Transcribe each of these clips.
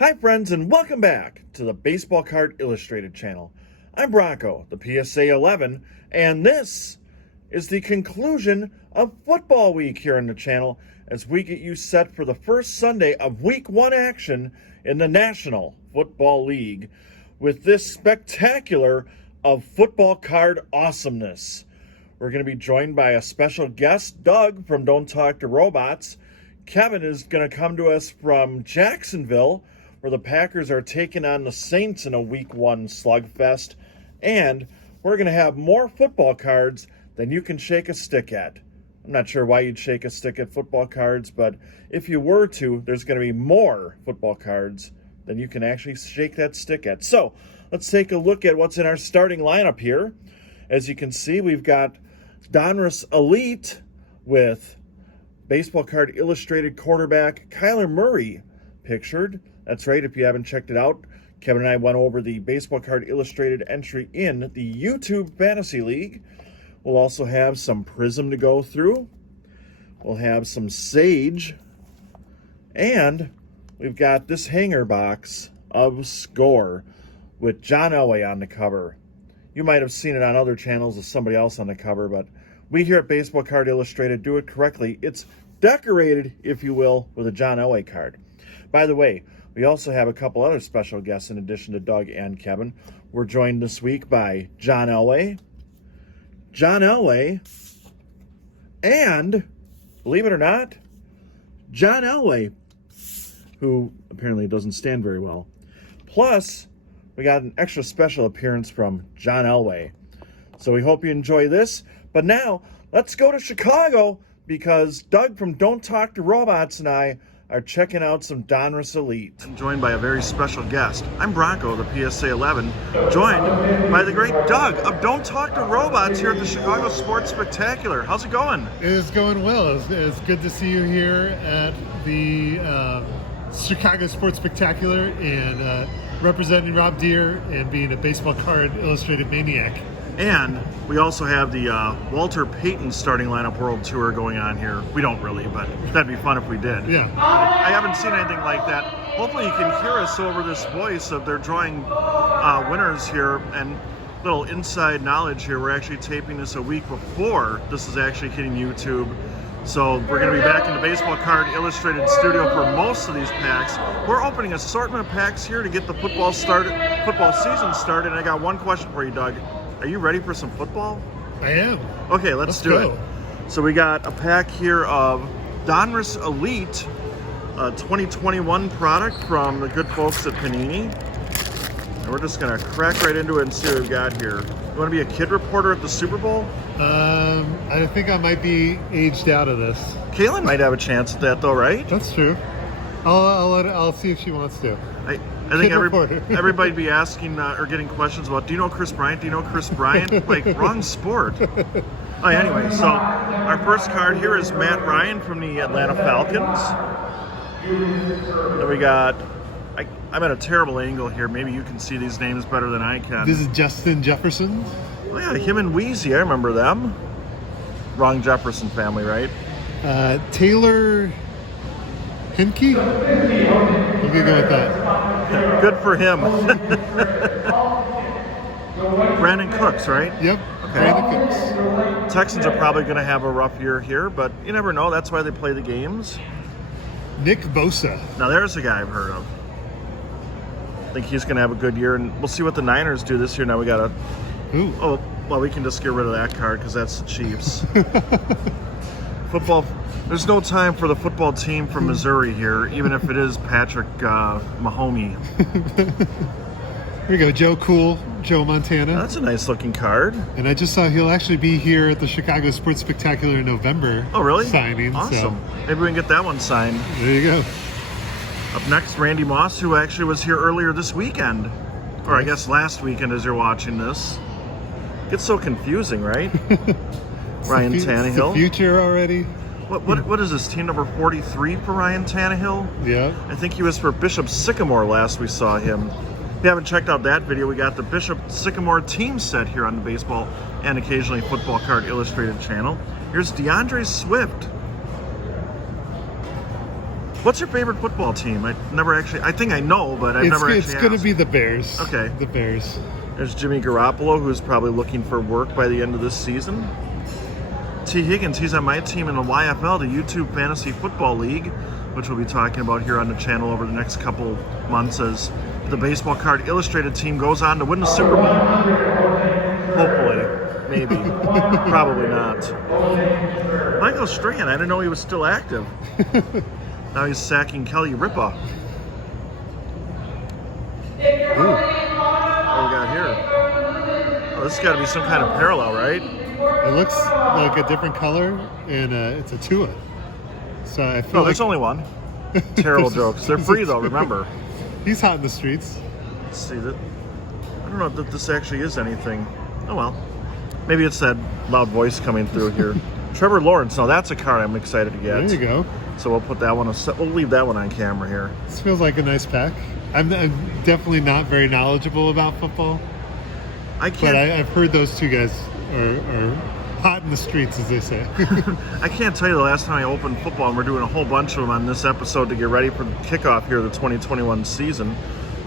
Hi friends, and welcome back to the Baseball Card Illustrated channel. I'm Bronko, the PSA 11, and this is the conclusion of football week here on the channel as we get you set for the first Sunday of week 1 action in the National Football League with this spectacular of football card awesomeness. We're going to be joined by a special guest, Doug from Don't Talk to Robots. Kevin is going to come to us from Jacksonville, where the Packers are taking on the Saints in a week 1 slugfest. And we're going to have more football cards than you can shake a stick at. I'm not sure why you'd shake a stick at football cards, but if you were to, there's going to be more football cards than you can actually shake that stick at. So let's take a look at what's in our starting lineup here. As you can see, we've got Donruss Elite with Baseball Card Illustrated quarterback Kyler Murray pictured. That's right, if you haven't checked it out, Kevin and I went over the Baseball Card Illustrated entry in the YouTube Fantasy League. We'll also have some Prism to go through. We'll have some Sage. And we've got this hanger box of Score with John Elway on the cover. You might have seen it on other channels with somebody else on the cover, but we here at Baseball Card Illustrated do it correctly. It's decorated, if you will, with a John Elway card. By the way, we also have a couple other special guests in addition to Doug and Kevin. We're joined this week by John Elway, and, believe it or not, John Elway, who apparently doesn't stand very well. Plus, we got an extra special appearance from John Elway. So we hope you enjoy this. But now, let's go to Chicago because Doug from Don't Talk to Robots and I are checking out some Donruss Elite. I'm joined by a very special guest. I'm Bronko, the PSA 11, joined by the great Doug of Don't Talk to Robots here at the Chicago Sports Spectacular. How's it going? It is going well. It's good to see you here at the Chicago Sports Spectacular and representing Rob Deere and being a Baseball Card Illustrated maniac. And we also have the Walter Payton starting lineup world tour going on here. We don't really, but that'd be fun if we did. Yeah. I haven't seen anything like that. Hopefully you can hear us over this voice of they're drawing winners here. And little inside knowledge here, we're actually taping this a week before this is actually hitting YouTube. So we're going to be back in the Baseball Card Illustrated studio for most of these packs. We're opening assortment of packs here to get the football season started. And I got one question for you, Doug. Are you ready for some football? I am. Okay, let's do it. So we got a pack here of Donruss Elite, a 2021 product from the good folks at Panini. And we're just going to crack right into it and see what we've got here. You want to be a kid reporter at the Super Bowl? I think I might be aged out of this. Kaylin might have a chance at that though, right? That's true. I'll see if she wants to. I think everybody'd be asking or getting questions about, do you know Chris Bryant? Do you know Chris Bryant? Like, wrong sport. Oh, anyway, so our first card here is Matt Ryan from the Atlanta Falcons. Then we got, I'm at a terrible angle here. Maybe you can see these names better than I can. This is Justin Jefferson. Oh yeah, him and Wheezy, I remember them. Wrong Jefferson family, right? Taylor Hinkie? You can go with that. Good for him. Brandon Cooks, right? Yep. Okay. Brandon Cooks. Texans are probably going to have a rough year here, but you never know. That's why they play the games. Nick Bosa. Now there's a guy I've heard of. I think he's going to have a good year, and we'll see what the Niners do this year. Now we got to... Ooh. Oh, well, we can just get rid of that card because that's the Chiefs. Football... There's no time for the football team from Missouri here, even if it is Patrick Mahomey. Here you go, Joe Cool, Joe Montana. That's a nice looking card. And I just saw he'll actually be here at the Chicago Sports Spectacular in November. Oh, really? Signing. Awesome. So. Maybe we can get that one signed. There you go. Up next, Randy Moss, who actually was here earlier this weekend. Or I guess last weekend as you're watching this. It's so confusing, right? Ryan Tannehill. It's the future already. What is this, team number 43 for Ryan Tannehill? Yeah. I think he was for Bishop Sycamore last we saw him. If you haven't checked out that video, we got the Bishop Sycamore team set here on the Baseball and occasionally Football Card Illustrated channel. Here's DeAndre Swift. What's your favorite football team? I think I know, but I've never actually It's going to asked. be the Bears. Okay. The Bears. There's Jimmy Garoppolo, who's probably looking for work by the end of this season. T. Higgins, he's on my team in the YFL, the YouTube Fantasy Football League, which we'll be talking about here on the channel over the next couple months as the Baseball Card Illustrated team goes on to win the Super Bowl. Hopefully. Maybe. Probably not. Michael Strahan, I didn't know he was still active. Now he's sacking Kelly Ripa. What do we got here? Oh, this has got to be some kind of parallel, right? It looks like a different color, and it's a Tua. So I feel No, like there's only one. Terrible jokes. They're free though, remember. he's hot in the streets. Let's see that. I don't know if this actually is anything. Oh well. Maybe it's that loud voice coming through here. Trevor Lawrence. Now that's a card I'm excited to get. There you go. So we'll put that one. We'll leave that one on camera here. This feels like a nice pack. I'm definitely not very knowledgeable about football, I but can't. I've heard those two guys are hot in the streets, as they say. I can't tell you the last time I opened football, and we're doing a whole bunch of them on this episode to get ready for the kickoff here of the 2021 season.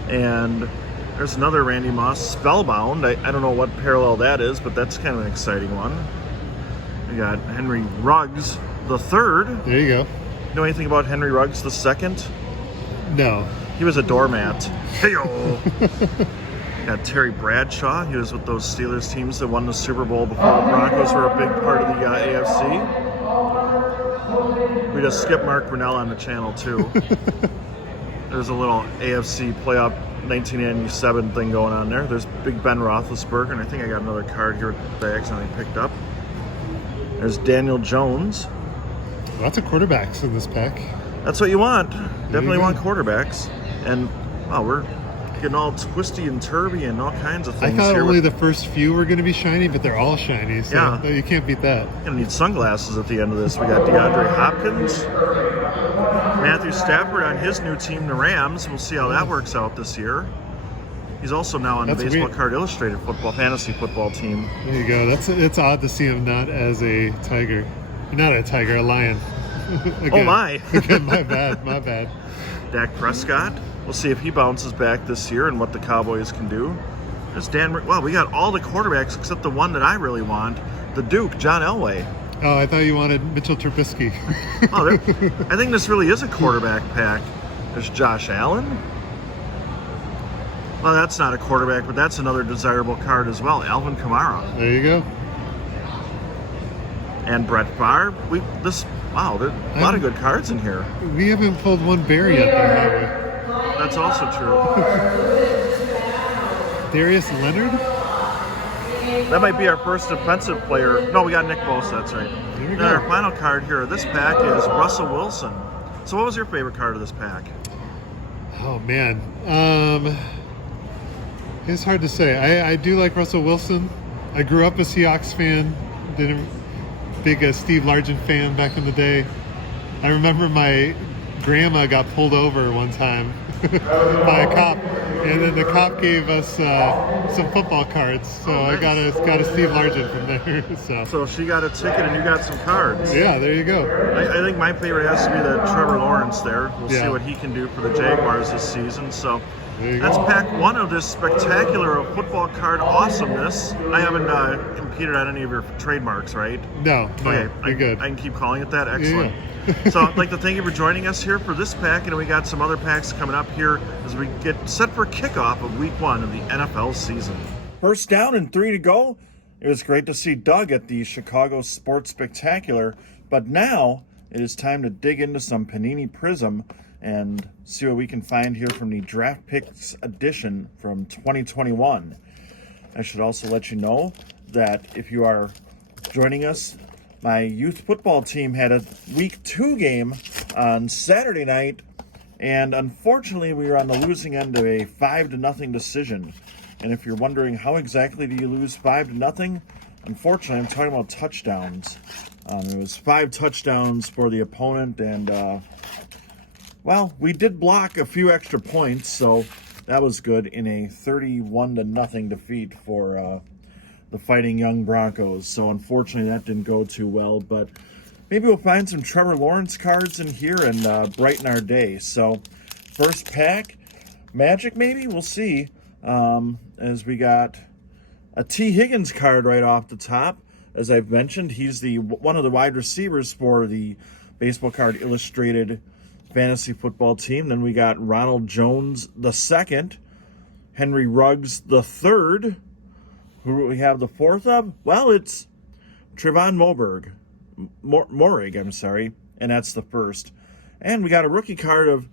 And there's another Randy Moss, Spellbound. I don't know what parallel that is, but that's kind of an exciting one. We got Henry Ruggs the third. There you go. Know anything about Henry Ruggs the second? No. He was a doormat. Hey-o! Got Terry Bradshaw. He was with those Steelers teams that won the Super Bowl before the Broncos were a big part of the AFC. We just skipped Mark Brunell on the channel, too. There's a little AFC playoff 1997 thing going on there. There's Big Ben Roethlisberger, and I think I got another card here that I accidentally picked up. There's Daniel Jones. Lots of quarterbacks in this pack. That's what you want. Definitely want quarterbacks. And, wow, we're getting all twisty and turvy and all kinds of I things thought here. only the first few were going to be shiny, but they're all shiny, so Yeah. you can't beat that. Gonna need sunglasses at the end of this. We got DeAndre Hopkins, Matthew Stafford on his new team, the Rams. We'll see how that works out this year. He's also now on the That's Baseball weird. Card Illustrated fantasy football team. There you go. It's odd to see him not as a tiger. Not a tiger, a lion. Again, Oh my! Again, my bad. Dak Prescott. We'll see if he bounces back this year and what the Cowboys can do. There's wow, we got all the quarterbacks except the one that I really want, the Duke, John Elway. Oh, I thought you wanted Mitchell Trubisky. Oh, I think this really is a quarterback pack. There's Josh Allen. Well, that's not a quarterback, but that's another desirable card as well. Alvin Kamara There you go. and Brett Favre. Wow, there's a lot of good cards in here. We haven't pulled one bear yet, though, have That's also true. we? Darius Leonard? That might be our first defensive player. No, we got Nick Bosa. That's right. Here we And go. our final card here of this pack is Russell Wilson. So, what was your favorite card of this pack? Oh, man. It's hard to say. I do like Russell Wilson. I grew up a Seahawks fan. Big Steve Largent fan back in the day. I remember my grandma got pulled over one time by a cop, and then the cop gave us some football cards. So nice. I got a Steve Largent from there. So she got a ticket and you got some cards. Yeah, there you go. I think my favorite has to be the Trevor Lawrence there. We'll see Yeah. what he can do for the Jaguars this season. So There you that's go. pack one of this spectacular of football card awesomeness. I haven't impeded on any of your trademarks, right? No, Okay, you're good. I can keep calling it that. Excellent. Yeah. So I'd like to thank you for joining us here for this pack, and we got some other packs coming up here as we get set for kickoff of week one of the NFL season. First down and 3 to go. It was great to see Doug at the Chicago Sports Spectacular, but now it is time to dig into some Panini Prism and see what we can find here from the Draft Picks edition from 2021. I should also let you know that if you are joining us, my youth football team had a week 2 game on Saturday night, and unfortunately we were on the losing end of a 5-0 decision. And if you're wondering how exactly do you lose 5-0, unfortunately I'm talking about touchdowns. It was 5 touchdowns for the opponent, and well, we did block a few extra points, so that was good in a 31-0 defeat for the Fighting Young Broncos. So unfortunately that didn't go too well, but maybe we'll find some Trevor Lawrence cards in here and brighten our day. So, first pack, Magic maybe? We'll see. As we got a T. Higgins card right off the top. As I've mentioned, he's one of the wide receivers for the Baseball Card Illustrated fantasy football team. Then we got Ronald Jones II, Henry Ruggs III. Who do we have the fourth of? Well, it's Trevon Morig, I'm sorry, and that's the first. And we got a rookie card of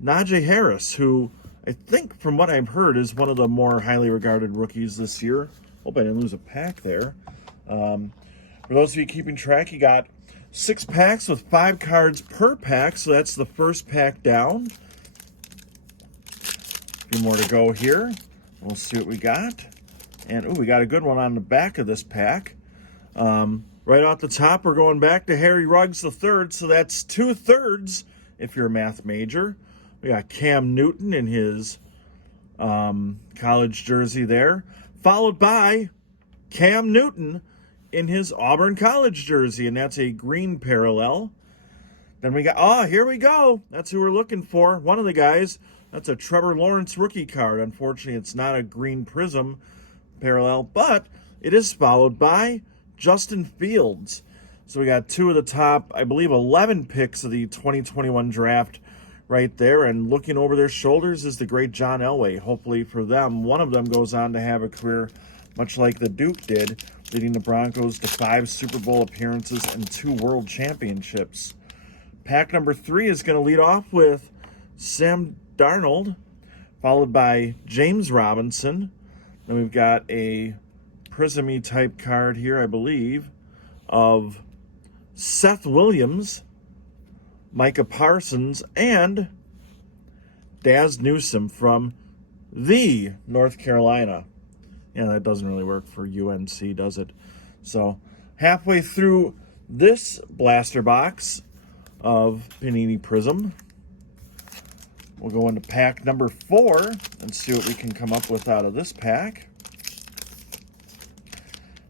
Najee Harris, who I think, from what I've heard, is one of the more highly regarded rookies this year. Hope I didn't lose a pack there. For those of you keeping track, you got 6 packs with 5 cards per pack, so that's the first pack down. A few more to go here. We'll see what we got. And, we got a good one on the back of this pack. Right off the top, we're going back to Harry Ruggs III, so that's 2/3 if you're a math major. We got Cam Newton in his college jersey there, followed by Cam Newton in his Auburn college jersey, and that's a green parallel. Then we got, here we go. That's who we're looking for. One of the guys, that's a Trevor Lawrence rookie card. Unfortunately, it's not a green prism parallel, but it is followed by Justin Fields. So we got 2 of the top, I believe, 11 picks of the 2021 draft right there, and looking over their shoulders is the great John Elway. Hopefully for them, one of them goes on to have a career much like the Duke did, leading the Broncos to 5 Super Bowl appearances and 2 world championships. Pack number 3 is going to lead off with Sam Darnold, followed by James Robinson. Then we've got a Prism-y type card here, I believe, of Seth Williams, Micah Parsons, and Daz Newsome from the North Carolina. Yeah, that doesn't really work for UNC, does it? So, halfway through this blaster box of Panini Prism, we'll go into pack number 4 and see what we can come up with out of this pack.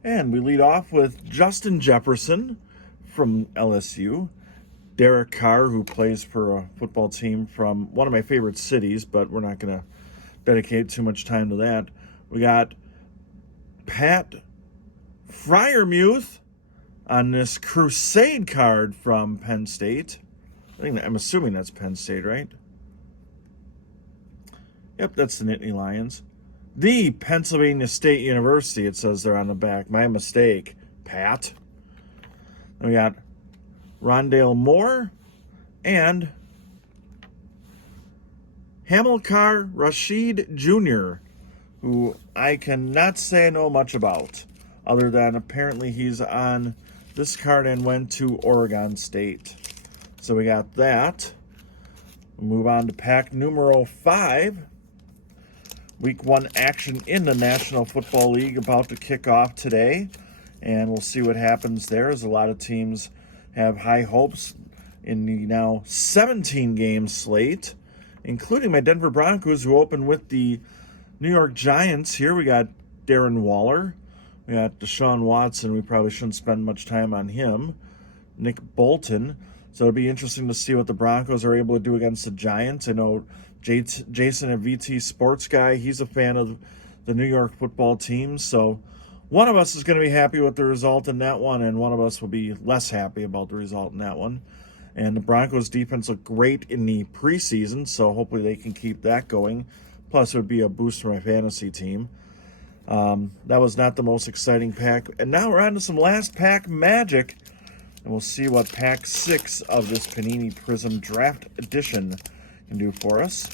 And we lead off with Justin Jefferson from LSU, Derek Carr, who plays for a football team from one of my favorite cities, but we're not going to dedicate too much time to that. We got Pat Freiermuth on this Crusade card from Penn State. I'm assuming that's Penn State, right? Yep, that's the Nittany Lions. The Pennsylvania State University, it says there on the back. My mistake, Pat. Then we got Rondale Moore and Hamilcar Rashed Jr., who I cannot say I know much about, other than apparently he's on this card and went to Oregon State. So we got that. We'll move on to pack numero 5. Week 1 action in the National Football League about to kick off today, and we'll see what happens there, as a lot of teams have high hopes in the now 17-game slate, including my Denver Broncos, who open with the New York Giants. Here we got Darren Waller. We got Deshaun Watson. We probably shouldn't spend much time on him. Nick Bolton. So it'll be interesting to see what the Broncos are able to do against the Giants. I know Jason at VT Sports Guy, he's a fan of the New York football team. So one of us is going to be happy with the result in that one, and one of us will be less happy about the result in that one. And the Broncos defense looked great in the preseason, so hopefully they can keep that going. Plus, it would be a boost for my fantasy team. That was not the most exciting pack. And now we're on to some last pack magic. And we'll see what pack 6 of this Panini Prism Draft Edition can do for us.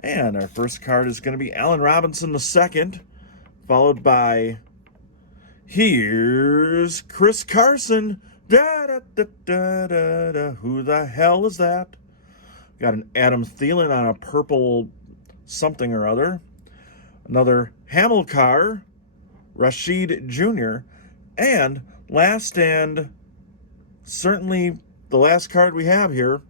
And our first card is going to be Allen Robinson II, followed by, here's Chris Carson. Da-da-da-da-da-da. Who the hell is that? Got an Adam Thielen on a purple something or other. Another Hamilcar Rashed Jr. And last, and certainly the last card we have here,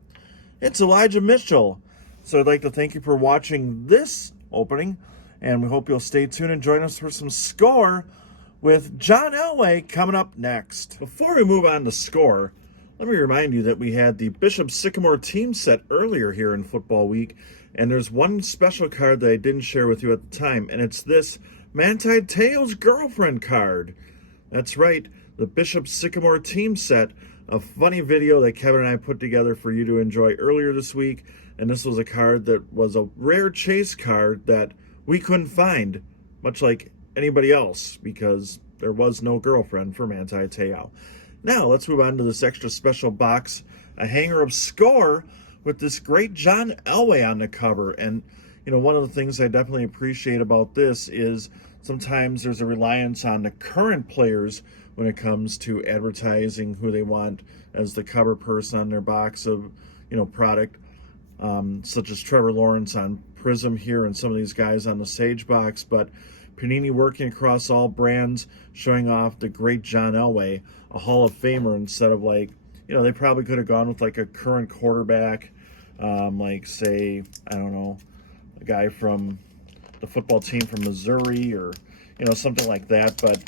it's Elijah Mitchell. So I'd like to thank you for watching this opening, and we hope you'll stay tuned and join us for some Score with John Elway coming up next. Before we move on to Score, Let me remind you that we had the Bishop Sycamore team set earlier here in Football Week, and there's one special card that I didn't share with you at the time, and it's this Manti Te'o's girlfriend card. That's right, the Bishop Sycamore team set, a funny video that Kevin and I put together for you to enjoy earlier this week, and this was a card that was a rare chase card that we couldn't find, much like anybody else, because there was no girlfriend for Manti Te'o. Now, let's move on to this extra special box, a Hangar of Score, with this great John Elway on the cover. And, you know, one of the things I definitely appreciate about this is sometimes there's a reliance on the current players when it comes to advertising who they want as the cover person on their box of, you know, product, such as Trevor Lawrence on Prism here and some of these guys on the Sage box. But Panini working across all brands, showing off the great John Elway, a Hall of Famer, instead of, like, you know, they probably could have gone with like a current quarterback, like, say, I don't know, a guy from the football team from Missouri, or, you know, something like that. But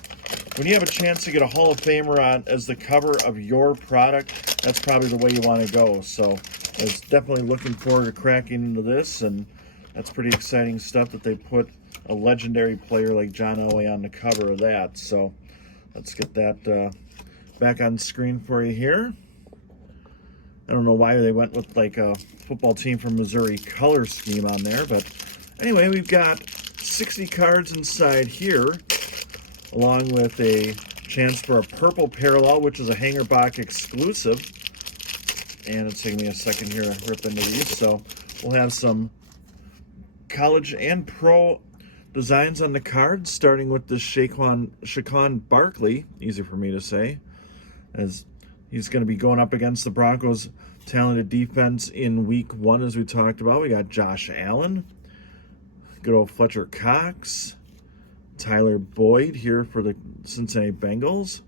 when you have a chance to get a Hall of Famer on as the cover of your product, that's probably the way you want to go. So I was definitely looking forward to cracking into this, and that's pretty exciting stuff that they put a legendary player like John Elway on the cover of that. So let's get that back on screen for you here. I don't know why they went with like a football team from Missouri color scheme on there, but anyway, we've got 60 cards inside here, along with a chance for a purple parallel, which is a Hanger Box exclusive. And it's taking me a second here to rip into these. So we'll have some college and pro designs on the cards, starting with this Saquon Barkley, easy for me to say, as he's going to be going up against the Broncos' talented defense in week 1, as we talked about. We got Josh Allen, good old Fletcher Cox, Tyler Boyd here for the Cincinnati Bengals,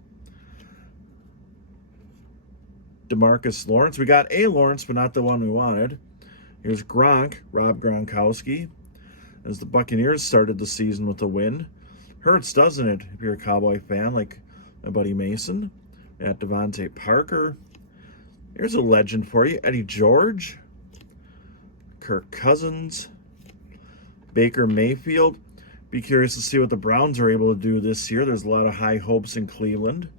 DeMarcus Lawrence. We got a Lawrence, but not the one we wanted. Here's Gronk, Rob Gronkowski, as the Buccaneers started the season with a win. Hurts, doesn't it, if you're a Cowboy fan like my buddy Mason. At Devontae Parker. Here's a legend for you, Eddie George, Kirk Cousins, Baker Mayfield. Be curious to see what the Browns are able to do this year. There's a lot of high hopes in Cleveland.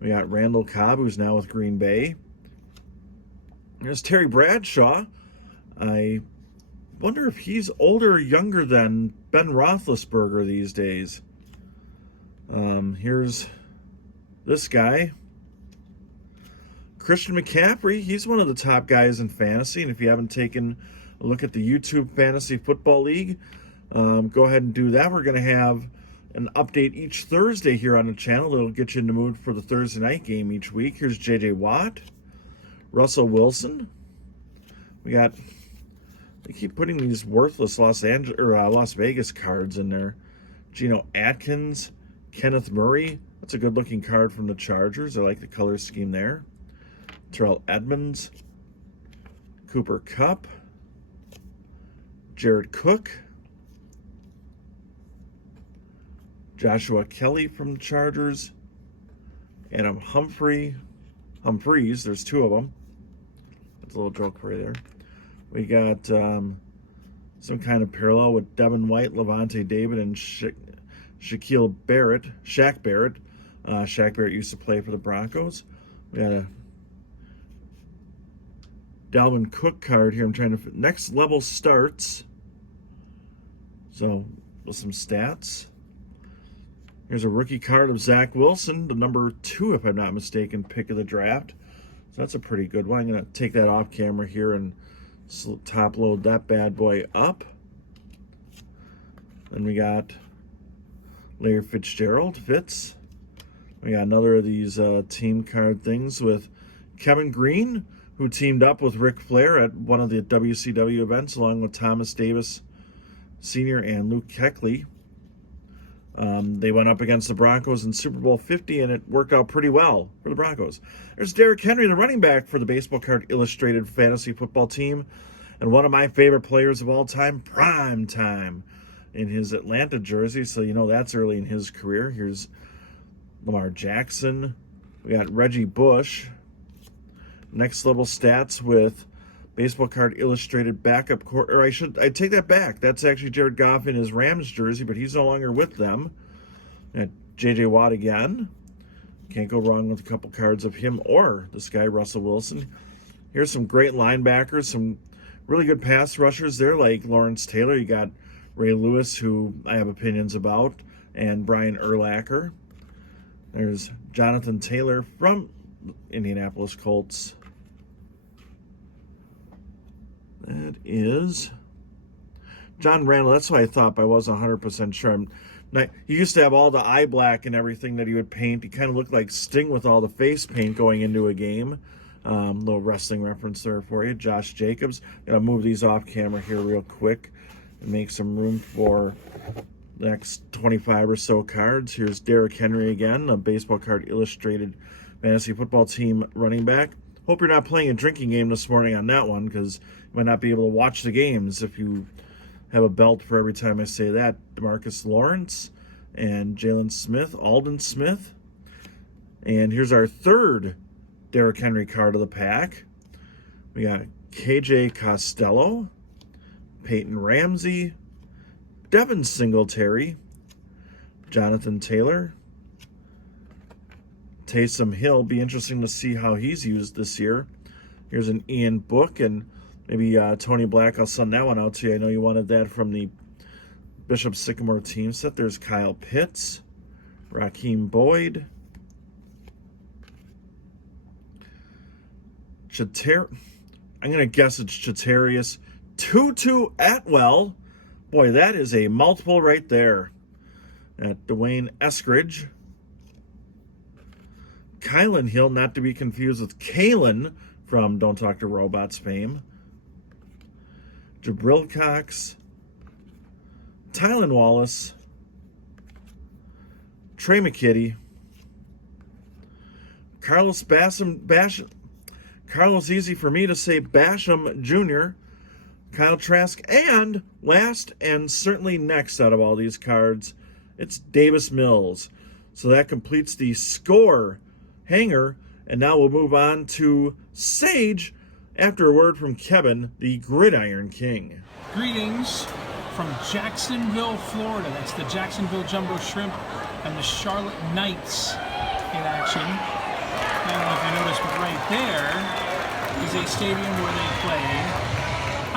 We got Randall Cobb, who's now with Green Bay. There's Terry Bradshaw. I wonder if he's older or younger than Ben Roethlisberger these days. Here's this guy, Christian McCaffrey. He's one of the top guys in fantasy, and if you haven't taken a look at the YouTube Fantasy Football League, go ahead and do that. We're going to have an update each Thursday here on the channel that'll get you in the mood for the Thursday night game each week. Here's J.J. Watt, Russell Wilson. They keep putting these worthless Las Vegas cards in there. Geno Atkins, Kenneth Murray. That's a good-looking card from the Chargers. I like the color scheme there. Terrell Edmonds, Cooper Kupp, Jared Cook, Joshua Kelly from the Chargers, Adam Humphreys. There's 2 of them. That's a little joke for you there. We got some kind of parallel with Devin White, Levante David, and Shaq Barrett. Shaq Barrett used to play for the Broncos. We got a Dalvin Cook card here. I'm trying to next level starts. So with some stats. Here's a rookie card of Zach Wilson, the number 2, if I'm not mistaken, pick of the draft. So that's a pretty good one. I'm going to take that off camera here and top load that bad boy up. Then we got Larry Fitzgerald, Fitz. We got another of these team card things with Kevin Green, who teamed up with Ric Flair at one of the WCW events, along with Thomas Davis Sr. and Luke Keckley. They went up against the Broncos in Super Bowl 50, and it worked out pretty well for the Broncos. There's Derrick Henry, the running back for the Baseball Card Illustrated Fantasy Football team, and one of my favorite players of all time, Prime Time, in his Atlanta jersey, so you know that's early in his career. Here's Lamar Jackson. We got Reggie Bush. Next level stats with Baseball Card Illustrated backup or I take that back. That's actually Jared Goff in his Rams jersey, but he's no longer with them. J.J. Watt again. Can't go wrong with a couple cards of him or this guy, Russell Wilson. Here's some great linebackers, some really good pass rushers there, like Lawrence Taylor. You got Ray Lewis, who I have opinions about, and Brian Urlacher. There's Jonathan Taylor from Indianapolis Colts. That is John Randall. That's what I thought, but I wasn't 100% sure. He used to have all the eye black and everything that he would paint. He kind of looked like Sting with all the face paint going into a game. Little wrestling reference there for you. Josh Jacobs. Gonna move these off camera here real quick and make some room for the next 25 or so cards. Here's Derrick Henry again, a Baseball Card Illustrated fantasy football team running back. Hope you're not playing a drinking game this morning on that one, because you might not be able to watch the games if you have a belt for every time I say that. DeMarcus Lawrence and Jalen Smith, Aldon Smith. And here's our third Derrick Henry card of the pack. We got KJ Costello, Peyton Ramsey, Devin Singletary, Jonathan Taylor, Taysom Hill. Be interesting to see how he's used this year. Here's an Ian Book, and maybe Tony Black, I'll send that one out to you. I know you wanted that from the Bishop Sycamore team set. There's Kyle Pitts, Raheem Boyd, I'm going to guess it's Chatarius Tutu Atwell. Boy, that is a multiple right there. At Dwayne Eskridge. Kylan Hill, not to be confused with Kalen from Don't Talk to Robots fame. Jabril Cox. Tylan Wallace. Trey McKitty. Carlos Carlos, easy for me to say, Basham Jr., Kyle Trask, and last and certainly next out of all these cards, it's Davis Mills. So that completes the score hanger, and now we'll move on to Sage after a word from Kevin, the Gridiron King. Greetings from Jacksonville, Florida. That's the Jacksonville Jumbo Shrimp and the Charlotte Knights in action. I don't know if you noticed, but right there is a stadium where they play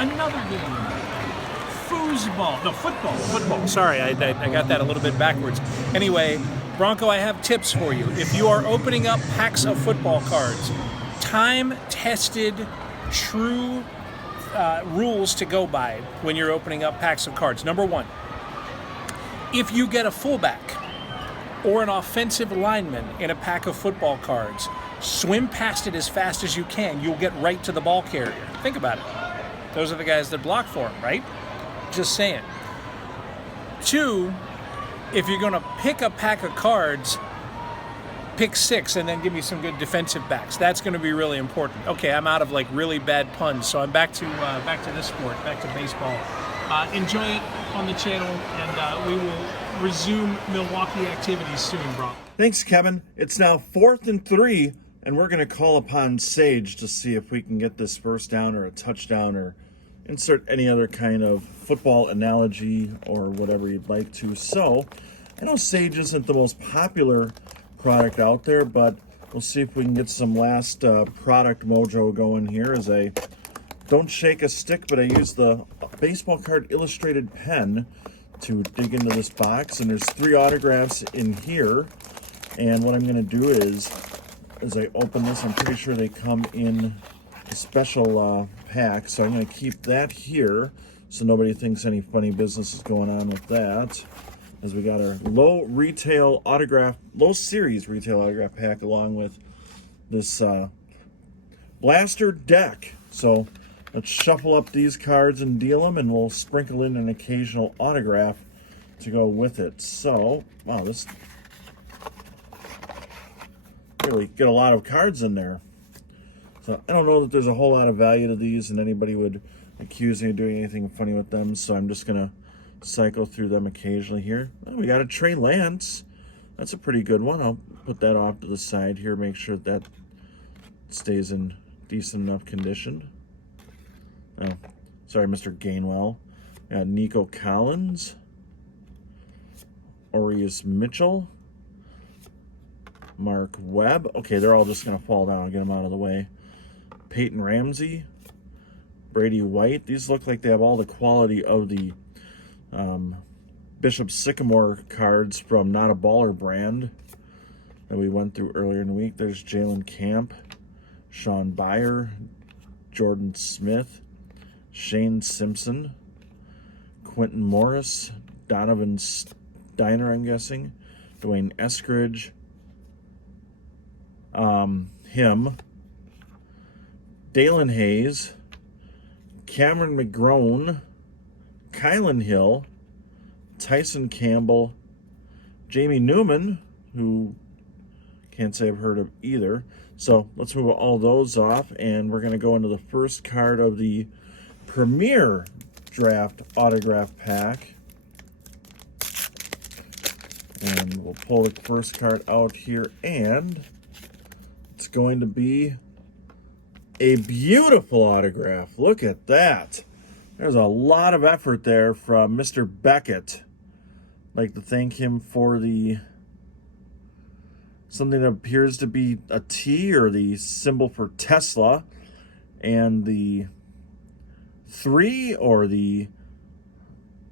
another game. Foosball. No, football. Sorry, I got that a little bit backwards. Anyway, Bronko, I have tips for you. If you are opening up packs of football cards, time-tested, true rules to go by when you're opening up packs of cards. Number one, if you get a fullback or an offensive lineman in a pack of football cards, swim past it as fast as you can. You'll get right to the ball carrier. Think about it. Those are the guys that block for him, right? Just saying. Two, if you're going to pick a pack of cards, pick 6 and then give me some good defensive backs. That's going to be really important. Okay, I'm out of like really bad puns, so I'm back to this sport, back to baseball. Enjoy it on the channel, and we will resume Milwaukee activities soon, bro. Thanks, Kevin. It's now 4th and 3, and we're going to call upon Sage to see if we can get this first down or a touchdown or insert any other kind of football analogy or whatever you'd like to. So, I know Sage isn't the most popular product out there, but we'll see if we can get some last product mojo going here as I don't shake a stick, but I use the Baseball Card Illustrated pen to dig into this box. And there's 3 autographs in here. And what I'm going to do is, as I open this, I'm pretty sure they come in a special pack. So I'm going to keep that here so nobody thinks any funny business is going on with that. As we got our low series retail autograph pack along with this blaster deck. So let's shuffle up these cards and deal them, and we'll sprinkle in an occasional autograph to go with it. So, wow, this really get a lot of cards in there. So I don't know that there's a whole lot of value to these, and anybody would accuse me of doing anything funny with them. So I'm just gonna cycle through them occasionally here. Oh, we got a Trey Lance. That's a pretty good one. I'll put that off to the side here, make sure that stays decent enough condition. Oh, sorry, Mr. Gainwell. Nico Collins. Aureus Mitchell. Mark Webb. Okay, they're all just going to fall down. I'll get them out of the way. Peyton Ramsey. Brady White. These look like they have all the quality of the Bishop Sycamore cards from Not a Baller brand that we went through earlier in the week. There's Jalen Camp, Sean Byer, Jordan Smith, Shane Simpson, Quentin Morris, Donovan Steiner, I'm guessing, Dwayne Eskridge, him, Dalen Hayes, Cameron McGrone, Kylan Hill, Tyson Campbell, Jamie Newman, who can't say I've heard of either. So let's move all those off, and we're going to go into the first card of the Premier Draft Autograph Pack. And we'll pull the first card out here, and it's going to be a beautiful autograph. Look at that. There's a lot of effort there from Mr. Beckett. I'd like to thank him for the something that appears to be a T, or the symbol for Tesla, and the 3, or the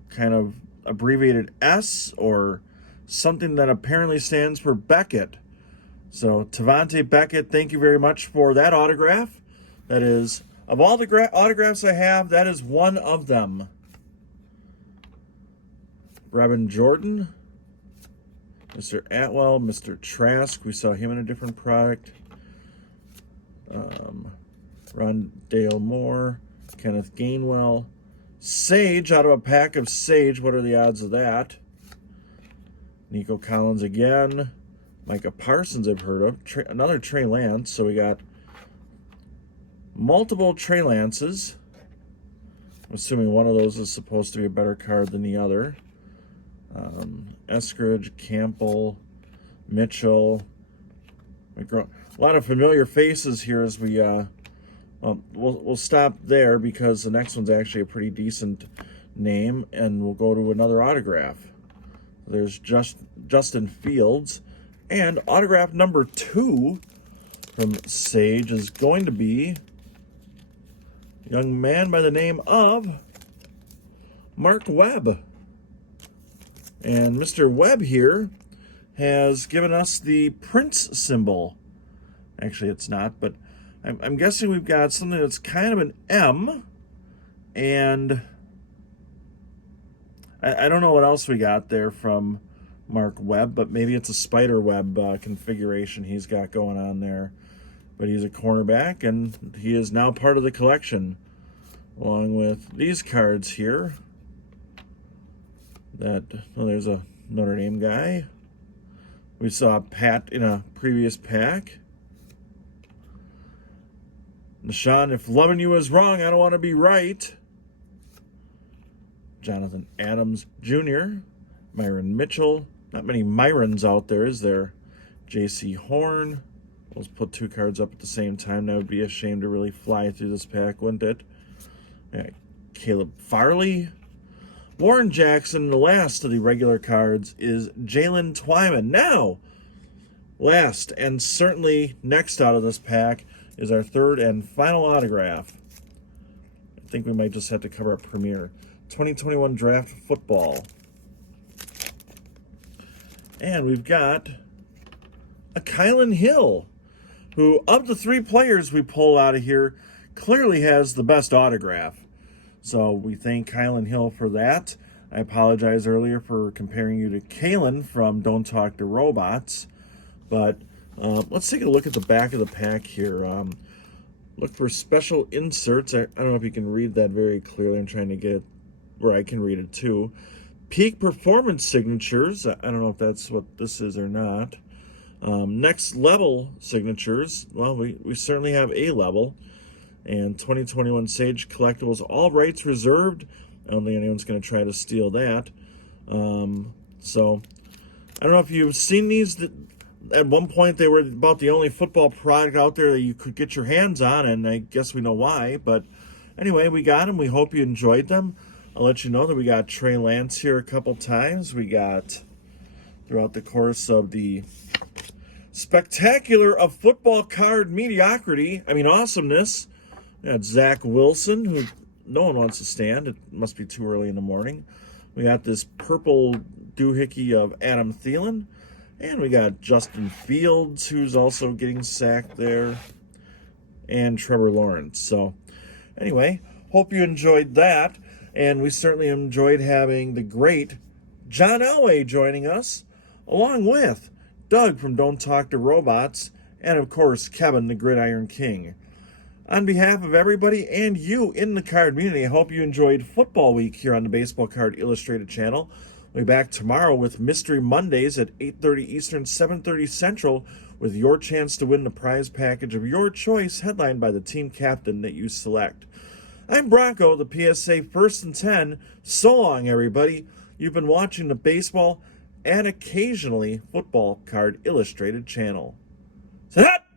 kind of abbreviated S, or something that apparently stands for Beckett. So Tavante Beckett, thank you very much for that autograph. That is, of all the autographs I have, that is one of them. Brevin Jordan, Mr. Atwell, Mr. Trask, we saw him in a different product. Rondale Moore, Kenneth Gainwell, Sage out of a pack of Sage. What are the odds of that? Nico Collins again. Micah Parsons I've heard of. Another Trey Lance. So we got multiple Trey Lances. I'm assuming one of those is supposed to be a better card than the other. Eskridge, Campbell, Mitchell, McGraw. A lot of familiar faces here as we we'll stop there because the next one's actually a pretty decent name, and we'll go to another autograph. There's Justin Fields, and autograph number 2 from Sage is going to be a young man by the name of Mark Webb. And Mr. Webb here has given us the Prince symbol. Actually, it's not, but I'm guessing we've got something that's kind of an M, and I don't know what else we got there from Mark Webb, but maybe it's a spider web configuration he's got going on there. But he's a cornerback, and he is now part of the collection, along with these cards here. Well, there's a Notre Dame guy. We saw Pat in a previous pack. Nashawn, if loving you is wrong, I don't want to be right. Jonathan Adams Jr., Myron Mitchell. Not many Myrons out there, is there? J.C. Horn. Let's put 2 cards up at the same time. That would be a shame to really fly through this pack, wouldn't it? Yeah, Caleb Farley. Warren Jackson, the last of the regular cards, is Jalen Twyman. Now, last and certainly next out of this pack is our third and final autograph. I think we might just have to cover up Premier. 2021 Draft Football. And we've got a Kylan Hill, who, of the 3 players we pull out of here, clearly has the best autograph. So we thank Kylan Hill for that. I apologize earlier for comparing you to Kalen from Don't Talk to Robots. But let's take a look at the back of the pack here. Look for special inserts. I don't know if you can read that very clearly. I'm trying to get it where I can read it too. Peak performance signatures. I don't know if that's what this is or not. Next level signatures. Well, we certainly have A level. And 2021 Sage Collectibles, all rights reserved. I don't think anyone's going to try to steal that. So, I don't know if you've seen these. at one point they were about the only football product out there that you could get your hands on, and I guess we know why. But anyway, we got them. We hope you enjoyed them. I'll let you know that we got Trey Lance here a couple times. We got, throughout the course of the spectacular of football card mediocrity, awesomeness, we got Zach Wilson, who no one wants to stand. It must be too early in the morning. We got this purple doohickey of Adam Thielen. And we got Justin Fields, who's also getting sacked there. And Trevor Lawrence. So, anyway, hope you enjoyed that. And we certainly enjoyed having the great John Elway joining us, along with Doug from Don't Talk to Robots, and of course, Kevin, the Gridiron King. On behalf of everybody and you in the card community, I hope you enjoyed Football Week here on the Baseball Card Illustrated channel. We'll be back tomorrow with Mystery Mondays at 8:30 Eastern, 7:30 Central, with your chance to win the prize package of your choice, headlined by the team captain that you select. I'm Bronko, the PSA First and 10. So long, everybody. You've been watching the Baseball and occasionally Football Card Illustrated channel. Set!